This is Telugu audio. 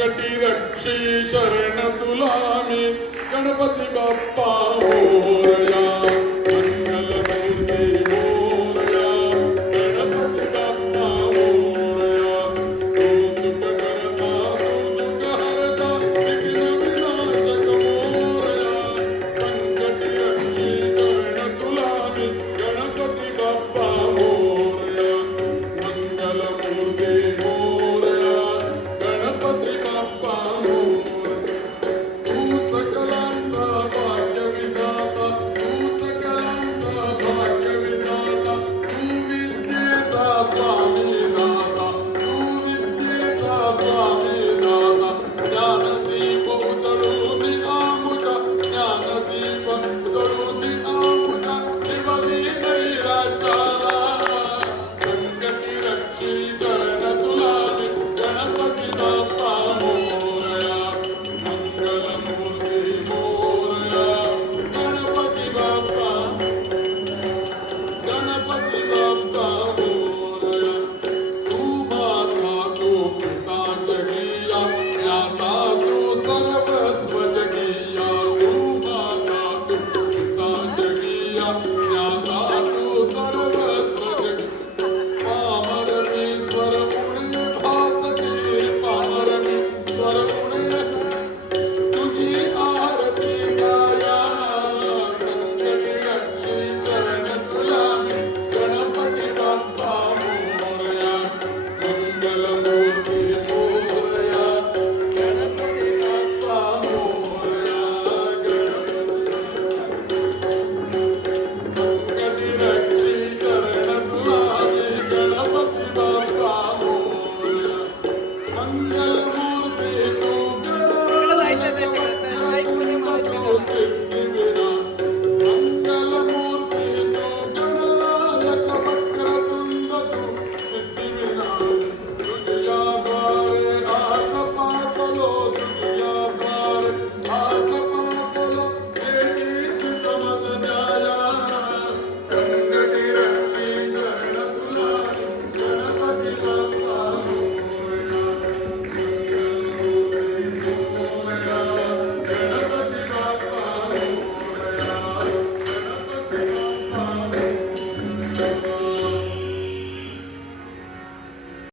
వెంకటి రక్షి శరణతులామి. గణపతి బప్పా